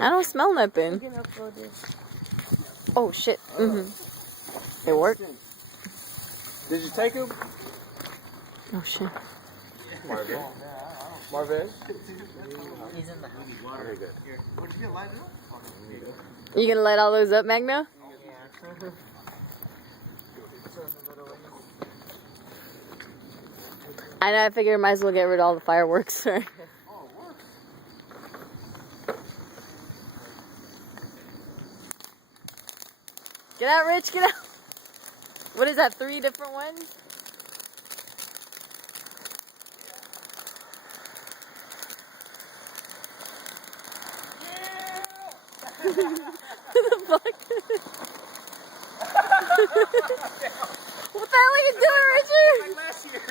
I don't smell nothing. Oh shit. It worked? Did you take him? Oh shit. Marvin? He's in the house. Very good. You gonna light all those up, Magno? Yeah. I know, I figure I might as well get rid of all the fireworks, right? Get out, Rich, get out! What is that, 3 different ones? What the fuck? What the hell are you doing, Richard? Like last year.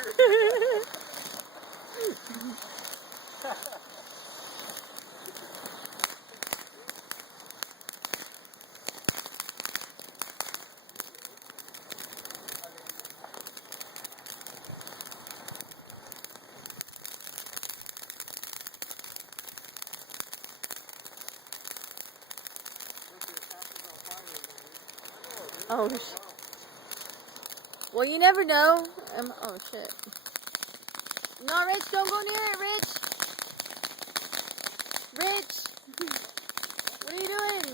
Oh shit. Well, you never know. Oh shit. No, Rich, don't go near it, Rich. Rich, what are you doing?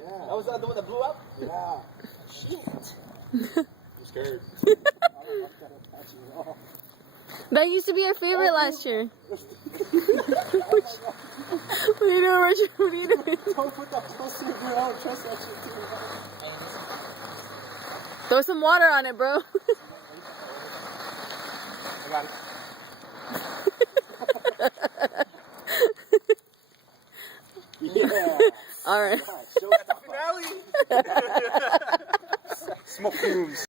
Yeah. That was the one that blew up? Yeah. Shit. I'm scared. That used to be our favorite last year. What are you doing, Richard? What are you doing? Don't put that close to the ground. Trust that shit too. Throw some water on it, bro. I got it. Yeah. All right. Showstopper. Finale. Smoke fumes.